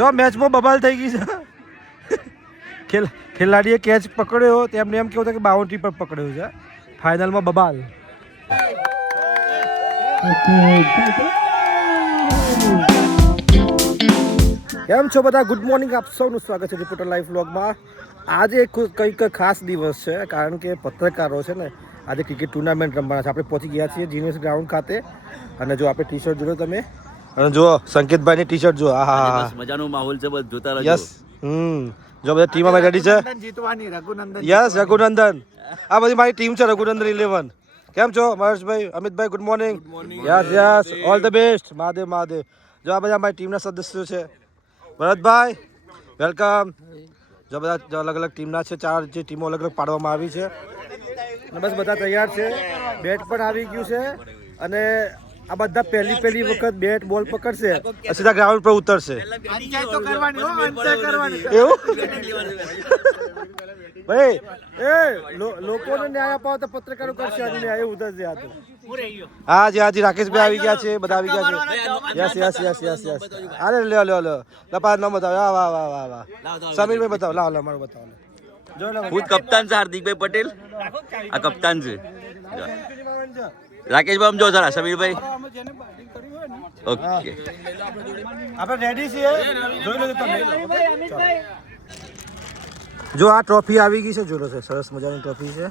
જો મેચમાં બબાલ થઈ ગઈ છે. ખેલાડીએ કેચ પકડ્યો તેમને એમ કેવું કે બાઉન્ડ્રી પર પકડ્યો છે. ફાઇનલમાં બબાલ. કેમ છો બધા? Good morning. આપ સૌનું સ્વાગત છે રિપોર્ટર લાઈવ વ્લોગમાં. આજે કંઈક ખાસ દિવસ છે, કારણ કે પત્રકારો છે ને આજે ક્રિકેટ ટુર્નામેન્ટ રમવાના છે. આપણે પહોંચી ગયા છીએ જીનિયસ ગ્રાઉન્ડ ખાતે, અને જો આપણે ટી શર્ટ જોયો તમે, અને જો સંકેતભાઈની ટી શર્ટ જો, આહા મજાનો માહોલ છે, બસ જોતા રહેજો. યસ. જો બધા ટીમ અમે રેડી છે. યસ, રઘુનંદન. આ બધી મારી ટીમ છે, રઘુનંદન 11. કેમ છો Maheshbhai, Amitbhai? Good morning. Yes yes, all the best. Mahadev Mahadev. જો આ બધા મારી ટીમના સદસ્યો છે. ભરતભાઈ વેલકમ. જો બધા અલગ અલગ ટીમના છે, 4 જે ટીમો અલગ અલગ પાડવામાં આવી છે, અને બસ બધા તૈયાર છે. બેટ પણ આવી ગયું છે, અને આ બધા પહેલી વખત બેટ બોલ પકડશે, સીધા ગ્રાઉન્ડ પર ઉતરશે. એવું ભાઈ, લોકોને ન્યાય અપાવો તો પત્રકારો કરશે ન્યાય, એવું થશે. આ તો હાજી રાકેશભાઈ આવી ગયા છે, બધા આવી ગયા છે. યસ. અરે લ્યો લપા ન બતાવો. વાહ સમીરભાઈ બતાવો. લાવ મારું બતાવો. ખુદ કપ્તાન છે હાર્દિકભાઈ પટેલ, આ કપ્તાન છે. રાકેશભાઈ જો જરા, સમીરભાઈ ઓકે. આપણે રેડી છીએ, જોઈ લો તમે. જો આ ટ્રોફી આવી ગઈ છે, જોઈ લો છે, સરસ મજાની ટ્રોફી છે.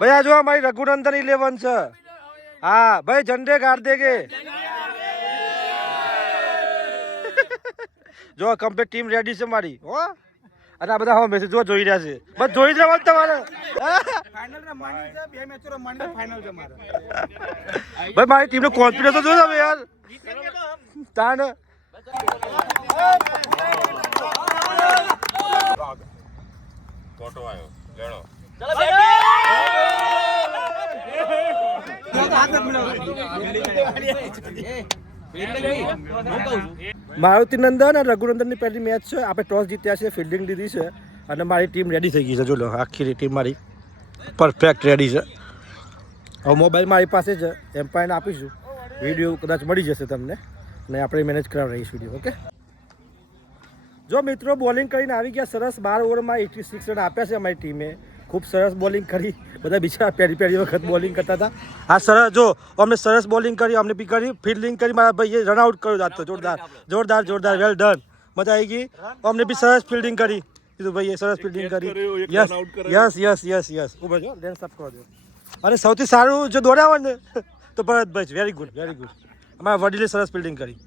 ભાઈ આ જો અમારી રઘુનંદન 11 છે. હા ભાઈ, ઝંડે ગાડ દેગે. જો કમ્પ્લીટ ટીમ રેડી છે મારી. હો, અને આ બધા મેચ જો જોઈ રહ્યા છે, બસ જોઈ જ રહેવાનું તમારે. ભાઈ મારી ટીમનો કોન્ફિડન્સ તો જો તમે યાર. તાન ફોટો આવ્યો લેણો. મારુતિ નંદન અને રઘુનંદનની પહેલી મેચ છે. આપણે ટોસ જીત્યા છે, ફિલ્ડિંગ લીધી છે, અને મારી ટીમ રેડી થઈ ગઈ છે. જો લો, આખી ટીમ મારી પરફેક્ટ રેડી છે. હવે મોબાઈલ મારી પાસે છે, એમ્પાયરને આપીશું, વિડીયો કદાચ મળી જશે તમને, અને આપણે મેનેજ કરાવડાવીશું વિડીયો. ઓકે. જો મિત્રો, બોલિંગ કરીને આવી ગયા સરસ. 12 ઓવરમાં 86 રન આપ્યા છે અમારી ટીમે. ખૂબ સરસ બોલિંગ કરી. બધા બિચારા પહેલી વખત બોલિંગ કરતા હતા. આ સરસ જો અમને સરસ બોલિંગ કરી, અમને બી કરી, ફિલ્ડિંગ કરી. મારા ભાઈએ રનઆઉટ કર્યો જાતો. જોરદાર. Well done. મજા આવી ગઈ. અમને બી સરસ ફિલ્ડિંગ કરી. કીધું ભાઈએ સરસ ફિલ્ડિંગ કરી. યસ. ઉભો જો, લેન્સ સાફ કરો જો. અને સૌથી સારું જો દોડ્યા હોય ને તો ભરતભાઈ. Very good. અમારા વડીલે સરસ ફિલ્ડિંગ કરી.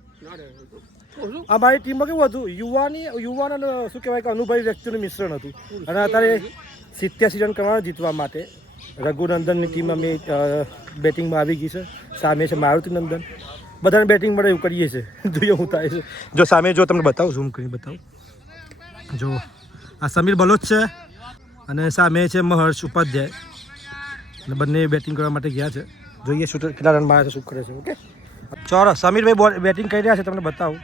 અમારી ટીમમાં કેવું હતું, યુવાન અને શું કહેવાય કે અનુભવી વ્યક્તિનું મિશ્રણ હતું. અને અત્યારે 87 રન કરવાના જીતવા માટે રઘુનંદનની ટીમ અમે બેટિંગમાં આવી ગઈ છે. સામે છે મારુતિ નંદન. બધાને બેટિંગ મળે એવું કરીએ છીએ, જોઈએ શું થાય છે. જો સામે જો તમને બતાવું, ઝૂમ કરીને બતાવું. જો આ સમીર બલોચ છે, અને સામે છે મહર્ષ ઉપાધ્યાય, અને બંને બેટિંગ કરવા માટે ગયા છે. જોઈએ શું કેટલા રન મારે છે, શું કરે છે. ઓકે ચાલો, સમીરભાઈ બેટિંગ કરી રહ્યા છે, તમને બતાવું.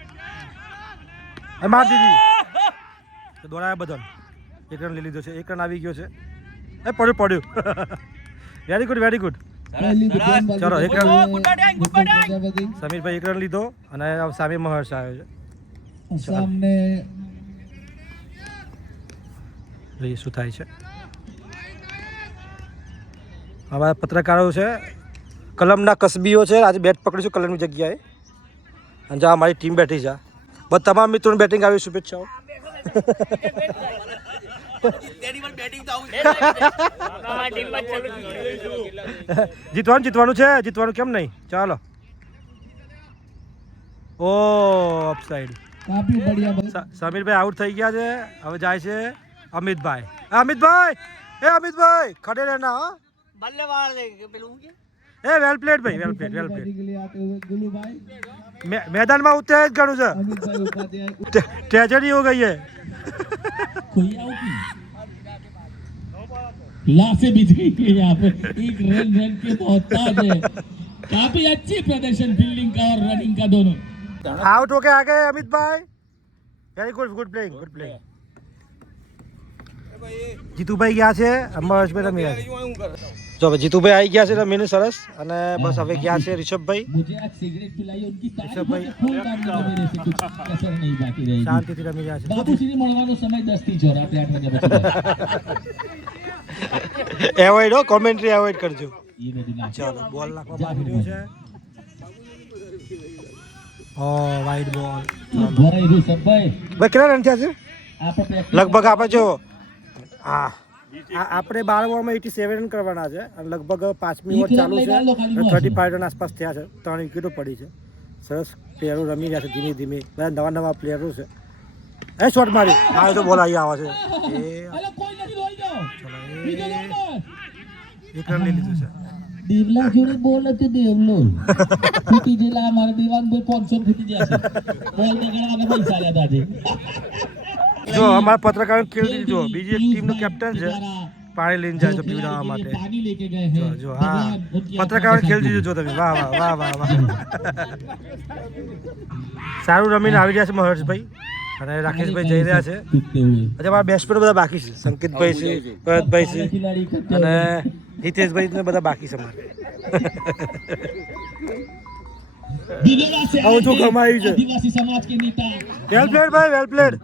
માર દીધી, દોડાયા બધા. 1 રન લઈ લીધો છે. 1 રન આવી ગયો છે. પડ્યું. Very good. ચલો, 1 રન. સમીરભાઈ 1 રન લીધો, અને સામે મહર્ષ આવ્યો છે. જોઈએ શું થાય છે. અમારા પત્રકારો છે, કલમના કસબીઓ છે. આજે બેટ પકડીશું કલમની જગ્યાએ, અને જ્યાં અમારી ટીમ બેઠી છે. બસ તમામ મિત્રોને બેટિંગ આવી શુભેચ્છાઓ. જીતવાનું છે. જીતવાનું કેમ નહીં. ચાલો. ઓ ઓફસાઈડ. સમીરભાઈ આઉટ થઈ ગયા છે. હવે જાય છે અમિતભાઈ. ખડે રહેના. વેલ પ્લેડ ભાઈ, વેલ પ્લેડ. मैदान उतरे घणु છે. ट्रेजेडी हो गई है. लाशें बिछ गई है यहाँ पे. एक रन के मोहताज है. काफी अच्छी प्रदर्शन फील्डिंग का और रनिंग का दोनों. आउट होके आ गए अमित भाई. Very good playing. જીતુભાઈ ગયા છે, અમરેશભાઈ રમી રહ્યા છે. જો હવે જીતુભાઈ આવી ગયા છે રમીને સરસ, અને બસ હવે ગયા છે રિષભભાઈ. मुझे आज सिगरेट पिलाई उनकी तारीफ ऋषभ भाई। में खून काम में मेरे से कुछ कसर नहीं बाकी रहेगी. શાંતિથી રમી રહ્યા છે. બાપુશ્રી મળવાનો સમય 10 થી 4 રાત્રે 8 વાગ્યા પછી. એવોઇડ હો, કોમેન્ટ્રી એવોઇડ કરજો. એ બધું ના ચાલો બોલ નાખવા બાકી રહ્યો છે. ઓ વાઇડ બોલ. ભાઈ ઋષભભાઈ ભાઈ કેટલા રન થયા છે આપણે લગભગ? આપણે જો આપણે 12 ઓવરમાં 87 રન કરવાના છે, અને લગભગ 5મી ઓવર ચાલુ છે, 35 રન આસપાસ થયા છે. 3 વિકેટો પડી છે. સરસ પ્લેયરો રમી રહ્યા છે ધીમે ધીમે, બધા નવા પ્લેયરો છે. એ શોટ મારી, આ તો બોલ આવી આવે છે. અલે કોઈ નથી દોઈ ગયો. બીજો નંબર એક રન લઈ લીધું છે. દેવલા જોડે બોલ હતી દેવલો ફૂટી જેલા અમારા દેવાંગભાઈ 500 ફૂટી જશે. બોલ નીકળવાના પૈસા લેતા છે. જો અમારા પત્રકારો ખેલ દીધી. જો બીજી એક ટીમનો કેપ્ટન છે, પાણી લઈને જાય છે પીવડાવવા માટે. પાણી લેકે ગए हैं. જો હા પત્રકારો ખેલ દીધું. જો તમે વાહ વાહ વાહ વાહ વાહ. સારું રમીને આવી રહ્યા છે હર્ષભાઈ અને રાકેશભાઈ જઈ રહ્યા છે. કૂદતે हुए આજે અમારા બેસ્ટ પ્લેયર બધા બાકી છે. સંકેતભાઈ છે, ભરતભાઈ છે, खिलाड़ी करते અને હિતેશભાઈ ને બધા બાકી છે અમારે. दिलेरा से આવું શું કમાયું છે. आदिवासी समाज के नेता વેલ પ્લેડ ભાઈ, વેલ played,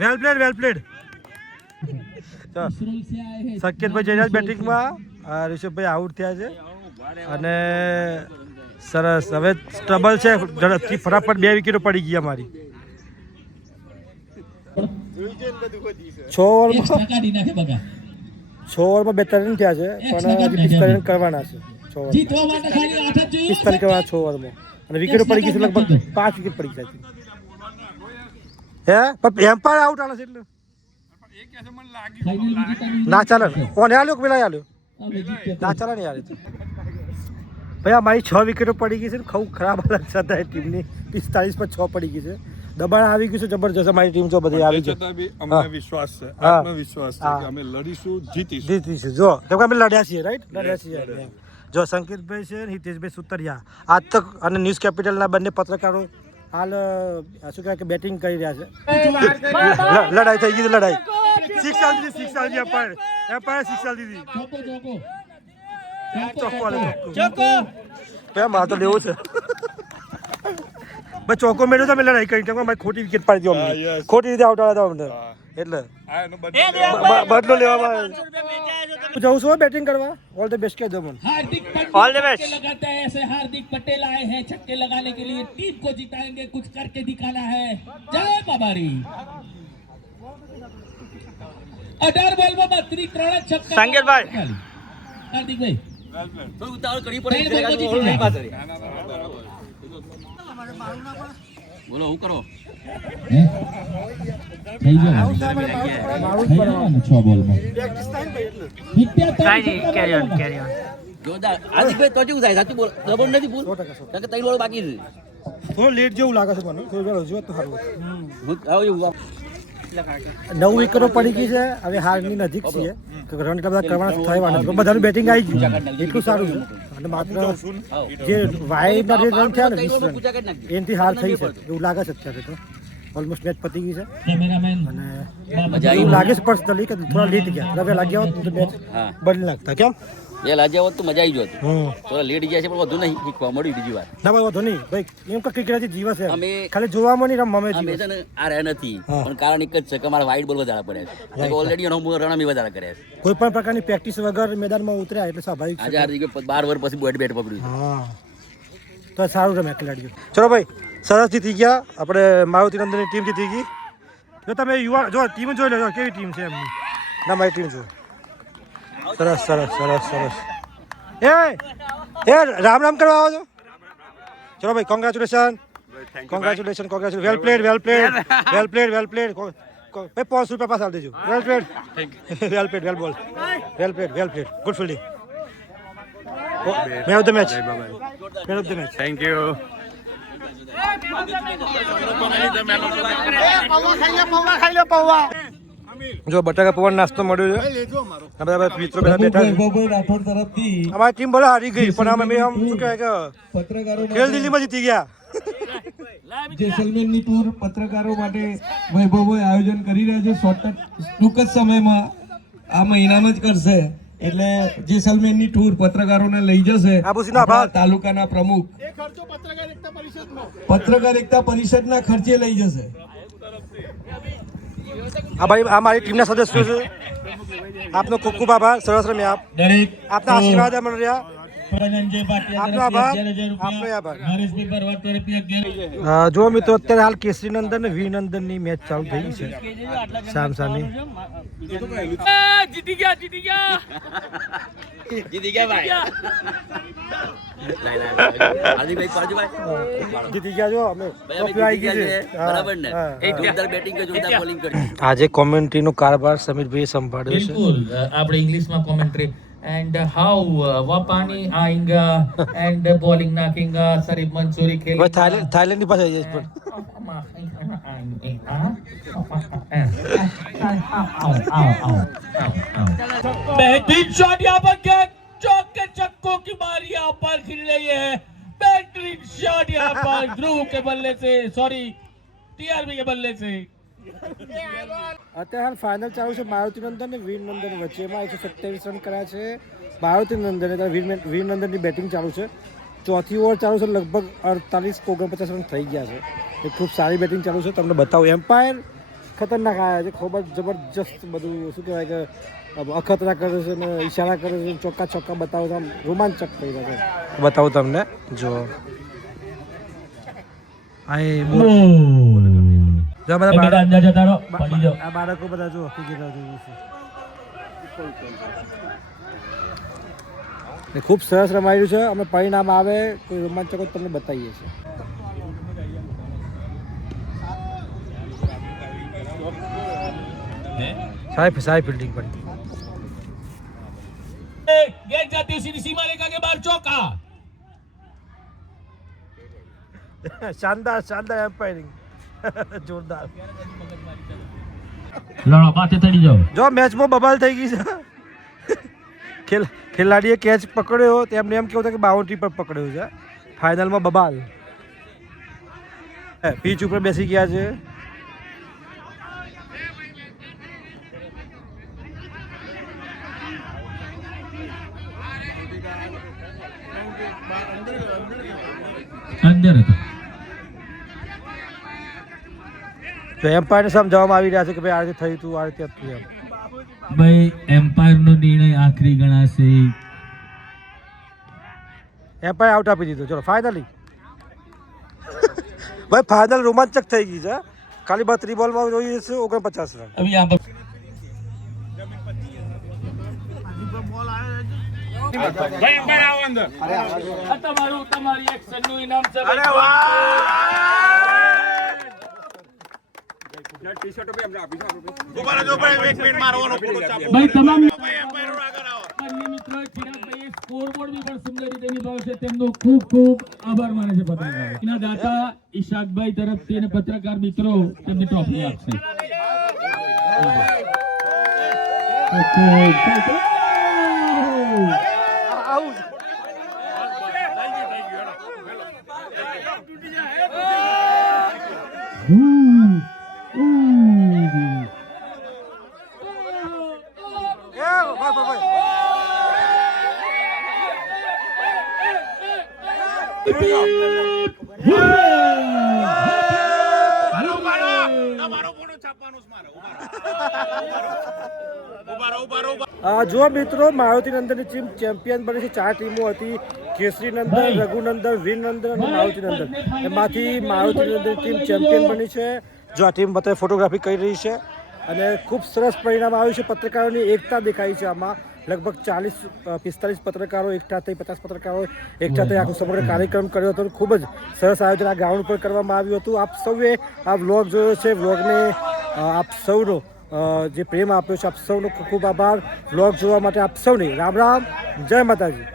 well played, well played. इसरोल से आए हैं. સંકેતભાઈ જઈ રહ્યા છે બેટિંગમાં. ઋષભભાઈ આઉટ થયા છે, અને સરસ હવે સ્ટ્રબલ છે. ઝડપથી ફટાફટ 2 વિકેટો પડી ગઈ અમારી. 6 ઓવરમાં एक्स्ट्रा का डी नाखे बगा 6 ઓવરમાં 42 રન થયા છે, પણ હજી 45 રન કરવાના છે. 6 ઓવર જીતવા માટે ખાલી 8 જ જોઈએ. 45 કરવાના 6 ઓવરમાં, અને વિકેટો પડી ગઈ છે લગભગ 5 વિકેટ પડી જાય છે. હે પણ એમ્પાયર આઉટ આલે છે એટલે ફાઇનલ જીતવાની ના ચાલે. કોને આલ્યો કે પેલા આલ્યો? હવે જીત્યો. ના ચાલે ને યાર. એ તો ભાઈ અમારી 6 વિકેટો પડી ગઈ છે ને, ખૂબ ખરાબ હાલત છે અત્યારે ટીમની. 45 પર 6 પડી ગઈ છે. દબાણ આવી ગયું છે જબરજસ્ત. અમારી ટીમ જો બધી આવી છે. છતાં બી અમને વિશ્વાસ છે, હા. આત્મવિશ્વાસ છે કે અમે લડીશું, જીતીશું. જીતી છે. જો કેમ કે અમે લડ્યા છીએ, રાઈટ? લડ્યા છીએ. જો સંકેતભાઈ છે, હિતેશભાઈ સુતરિયા, આજ તક અને ન્યૂઝ કેપિટલના બંને પત્રકારો હાલ શું કહેવાય કે બેટિંગ કરી રહ્યા છે. લડાઈ થઈ ગઈ. લડાઈ 6 સાલ દીધી. 6 સાલ જી એમ્પાયર 6 સાલ દીધી. ચોકો ચોકો ચોખ્ખો આલે, ચોખ્ખો. બે માર તો લેવો છે. ભાઈ ચોખ્ખો મેળ્યો તો અમે લડાઈ કરી. કેમ કે અમારી ખોટી વિકેટ પાડી દીધી અમને. yes. ખોટી રીતે આઉટ આવ્યા હતા અમને. એટલે આ એનો બદલો બદલો લેવામાં આવ્યો. જવું છું બેટિંગ કરવા. ઓલ ધ બેસ્ટ કહી દો મને. Hardik Patel All the best. छक्के लगाते हैं ऐसे. हार्दिक पटेल आए हैं छक्के लगाने के लिए. टीम को जिताएंगे, कुछ करके दिखाना है. जय बाबारी. 18 બોલમાં 32 જ છક્કા. સંકેતભાઈ. હાર્દિકભાઈ થોડું ઉતાવળ કરવી પડે ત્રણ એટલે બોલ નહીં પછી બોલો હું કરો હે? થઈ જવાનું. થઈ જવાનું 6 બોલમાં. 77 જોરદાર આદિકભાઈ તો કેવું થાય સાચું બોલ ખબર નથી બોલ 100%. કારણ કે 3 બોલ બાકી છે થોડો લેટ જેવું લાગે છે મને. થોડી વાર હજુ તો સારું. હું આવું એવું 9 વિકેટો પડી ગઈ છે. હવે હારની નજીક છીએ કે રન એટલા બધા કરવાના થવાના. તો બધાનું બેટિંગ આવી ગયું, એટલું સારું છે. અને માત્ર જે વાઇડના જે રન થયા ને 20 રન, એનાથી હાર થઈ છે એવું લાગે છે અત્યારે. તો ઓલમોસ્ટ મેચ પતી ગઈ છે, કેમેરામેન અને મજા એવું આવી લાગે છે પર્સનલી કે થોડા લેટ ગયા. હવે લાગ્યા હોત તો મેચ હા બદલી નાખતા. કેમ? એ લાજ્યા હોત તો મજા આવી જોત હમ થોડા લેટ ગયા છે પણ વધુ નહીં શીખવા મળ્યું બીજી વાર ના ભાઈ વાંધો નહીં ભાઈ. એમ કે ક્રિકેટ જીવસ છે, અમે- ખાલી જોવામાં નહીં રમવામાં અમે જીવસ. છે ને આ રહ્યા નથી હા. પણ કારણ એક જ છે કે અમારા વાઇડ બોલ વધારે પડ્યા છે ઓલરેડી એનો રન અમે વધારે કર્યા છે કોઈ પણ પ્રકારની પ્રેક્ટિસ વગર મેદાનમાં ઉતર્યા એટલે સ્વાભાવિક આજે છે. હાર્દિક 12 વર્ષ પછી બેટ પકડ્યું હા તો સારું રમ્યા ખેલાડીઓ. ચલો ભાઈ સરસ જીતી ગયા. આપણે મારુતિ નંદનની ટીમ જીતી ગઈ. જો તમે યુવા જો ટીમ જોઈ લો કેવી ટીમ છે એમની. ના મારી ટીમ જો સરસ સરસ સરસ સરસ. એ રામ રામ કરવા આવો છો? ચલો ભાઈ congratulation congratulation congratulation. Well played well played well played well played. ભાઈ 500 રૂપિયા પાસ આપી દેજો. વેલ played well played well ball well played well played. Good fielding. Man of the match. Man of the match. Thank you. જો બટાકા પૌવા નાસ્તો મળ્યો છે. આ બધા મિત્રો બધા બેઠા છે. રાઠોડ તરફથી અમારી ટીમ ભલે હારી ગઈ પણ અમે આમ શું કહેવાય કે ખેલ દિલ્હીમાં જીતી ગયા. જેસલમેરની ટૂર પત્રકારો માટે વૈભવભાઈ આયોજન કરી રહ્યા છે. ટૂંક જ સમયમાં આ મહિનામાં જ કરશે. એટલે જેસલમેરની ટૂર પત્રકારોને લઈ જશે. આપણા તાલુકાના પ્રમુખ પત્રકાર એકતા પરિષદના ખર્ચે લઈ જશે. આ ભાઈ આ મારી ટીમના સદસ્યો છે. આપનો ખૂબ ખૂબ આભાર. સરસ રમ્યા આપ. આપના આશીર્વાદ અમને રહ્યા. આપનો આભાર. આપનો આભાર. જો મિત્રો અત્યારે હાલ કેસરી નંદન અને વીર નંદનની મેચ ચાલુ થઈ છે સામ સામે. જીતી ગયા જીતી ગયા ભાઈ. હાર્દિકભાઈ પાજુભાઈ જીતી ગયા જો અમે ટ્રોફી આવી ગઈ છે. બરાબર ને? એક જોરદાર બેટિંગ કે જોરદાર બોલિંગ કરી. આજે કોમેન્ટ્રીનો કારભાર સમીરભાઈ સંભાળ્યો છે. બિલકુલ આપણે ઇંગ્લિશમાં commentary and how Wapani આएगा and bowling નાખેંગા શરીફ મંસૂરી ખેલ ભાઈ થાઈલેન્ડની પાસે આવી જાય बेहतरीन शॉट यहाँ पर क्या चौके छक्कों की बारी यहाँ पर खिल रही है. बेहतरीन शॉट यहाँ पर ध्रुव के बल्ले से सॉरी टीआरबी के बल्ले से. અત્યારે હાલ ફાઇનલ ચાલુ છે મારુતિ નંદન અને વીર નંદન વચ્ચે. એમાં 127 રન કર્યા છે મારુતિ નંદને. વીર નંદનની બેટિંગ ચાલુ છે. ચોથી ઓવર ચાલુ છે. લગભગ 48-49 રન થઈ ગયા છે. એ ખૂબ સારી બેટિંગ ચાલુ છે. તમને બતાવું એમ્પાયર ખતરનાક આવ્યા છે. ખૂબ જ જબરજસ્ત બધું શું કહેવાય કે અખતરા કરે છે ને ઈશારા કરે છે. ચોક્કા છક્કા બતાવો તો આમ રોમાંચક થઈ રહ્યા છે. બતાવું તમને જો આ બાળકો બધા જો ખૂબ સરસ રમાયું છે. અમે પરિણામ આવે કોઈ રોમાંચકો તમને બતાવીએ છીએ. સારી ફિલ્ડિંગ પણ गेट जाती हुई सीधी सीमा रेखा के बाहर चौका. શાનદાર એમ્પાયરિંગ જોરદાર. લડો બાતે તડી જાઓ. જો મેચમાં બબાલ થઈ ગઈ છે. ખેલાડીએ કેચ પકડ્યો તેમને એમ કેવું હતું કે બાઉન્ડ્રી પર પકડ્યો છે. ફાઇનલમાં બબાલ. પીચ ઉપર બેસી ગયા છે. અંદર હતો. તો એમ્પાયરને સમજાવવામાં આવી રહ્યા છે કે ભાઈ આ રીતે થયું હતું આ રીતે હતું એમ. ભાઈ એમ્પાયર નો નિર્ણય આખરી ગણાશે. એમ્પાયર આઉટ આપી દીધો. ચલો ફાઇનલી ભાઈ ફાઇનલ રોમાંચક થઈ ગઈ છે. ખાલી 32 બોલમાં જોઈએ છે 49 રન. અભી यहाँ पर તમારી એક્શન નું ઇનામ છે. અરે ભાઈ તમામ મિત્રો ચિરાગભાઈએ સ્કોરબોર્ડ બી પણ સુંદર રીતે નિભાવશે. તેમનો ખૂબ ખૂબ આભાર માને છે પત્રકાર. એના દાતા ઈશાકભાઈ તરફથી અને પત્રકાર મિત્રો તેમની ટ્રોફી આપશે. જો મિત્રો મારુતિ નંદનની ટીમ ચેમ્પિયન બની છે. 4 ટીમો હતી. કેસરી નંદન, રઘુનંદન, વીર નંદન અને મારુતિ નંદન. એમાંથી મારુતિ નંદનની ટીમ ચેમ્પિયન બની છે. જો આ ટીમ બતાવી ફોટોગ્રાફી કરી રહી છે અને ખૂબ સરસ પરિણામ આવ્યું છે. પત્રકારોની એકતા દેખાઈ છે. આમાં લગભગ 40-45 પત્રકારો એકઠા થઈ, 50 પત્રકારો એકઠા થઈ આખો સમગ્ર કાર્યક્રમ કર્યો હતો. ખૂબ જ સરસ આયોજન આ ગ્રાઉન્ડ પર કરવામાં આવ્યું હતું. આપ સૌએ આ વ્લોગ જોયો છે. વ્લોગને આપ સૌનો જે પ્રેમ આપ્યો છે આપ સૌનો ખૂબ ખૂબ આભાર. વ્લોગ જોવા માટે આપ સૌને રામ રામ, જય માતાજી.